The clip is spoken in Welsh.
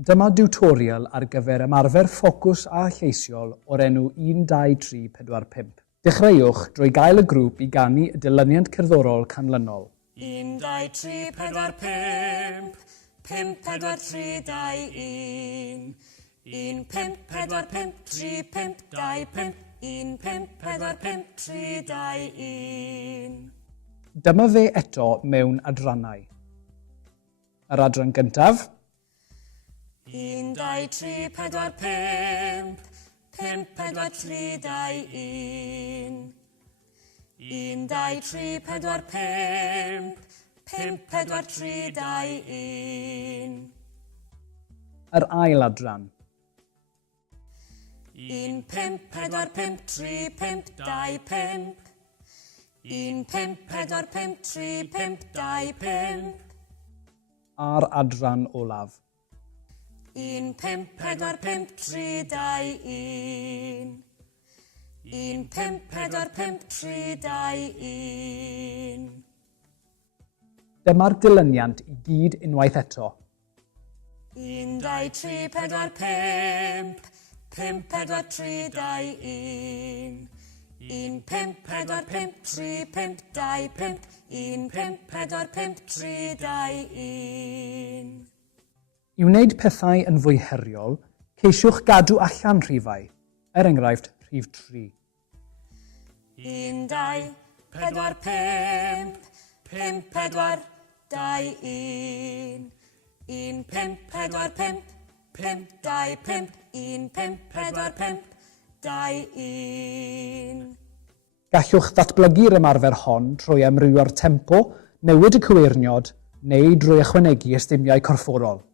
Dyma diwtorial ar gyfer ymarfer ffocws a lleisiol o'r enw 1, 2, 3, 4, 5. Dechreuwch drwy gael y grŵp i ganu y dilyniant cerddorol canlynol. 1, 2, 3, 4, 5. 5, 4, 3, 2, 1. 1, 5, 4, 5, 3, 5, 2, 5. 1, 5, 4, 5, 3, 2, 1. Dyma fe eto mewn adrannau. Yr adran gyntaf. 1, 2, 3, 4, 5. 5, 4, 3, 2, 1. 1, 2, 3, 4, 5. 5, 4, 3, 2, 1. Yr ail adran. 1, 5, 4, 5, 3, 5, 2, 5. 1, 5, 4, 5, 3, 5, 2, 5. A'r adran olaf. 1, 5, 4, 5, 3, 2, 1. 1, 5, 4, 5, 3, 2, 1. Dyma'r dilyniant i gyd unwaith eto. 1, 2, 3, 4, 5. 5, 4, 3, 2, 1. 1, 5, 4, 5, 3, 5, 2, 5. 1, 5, 4, 5, 3, 2, 1. I wneud pethau yn fwy heriol, ceisiwch gadw allan rhifau, enghraifft rhif 3. 1, 2, 4, 5. 5, 4, 2, 1. 1, 5, 4, 5. 5, 2, 5. 1, 5, 4, 5. 2, 1. Gallwch ddatblygu'r ymarfer hon trwy amrywio'r tempo, newid y cywirniod, neu drwy ychwanegu ystimiau corfforol.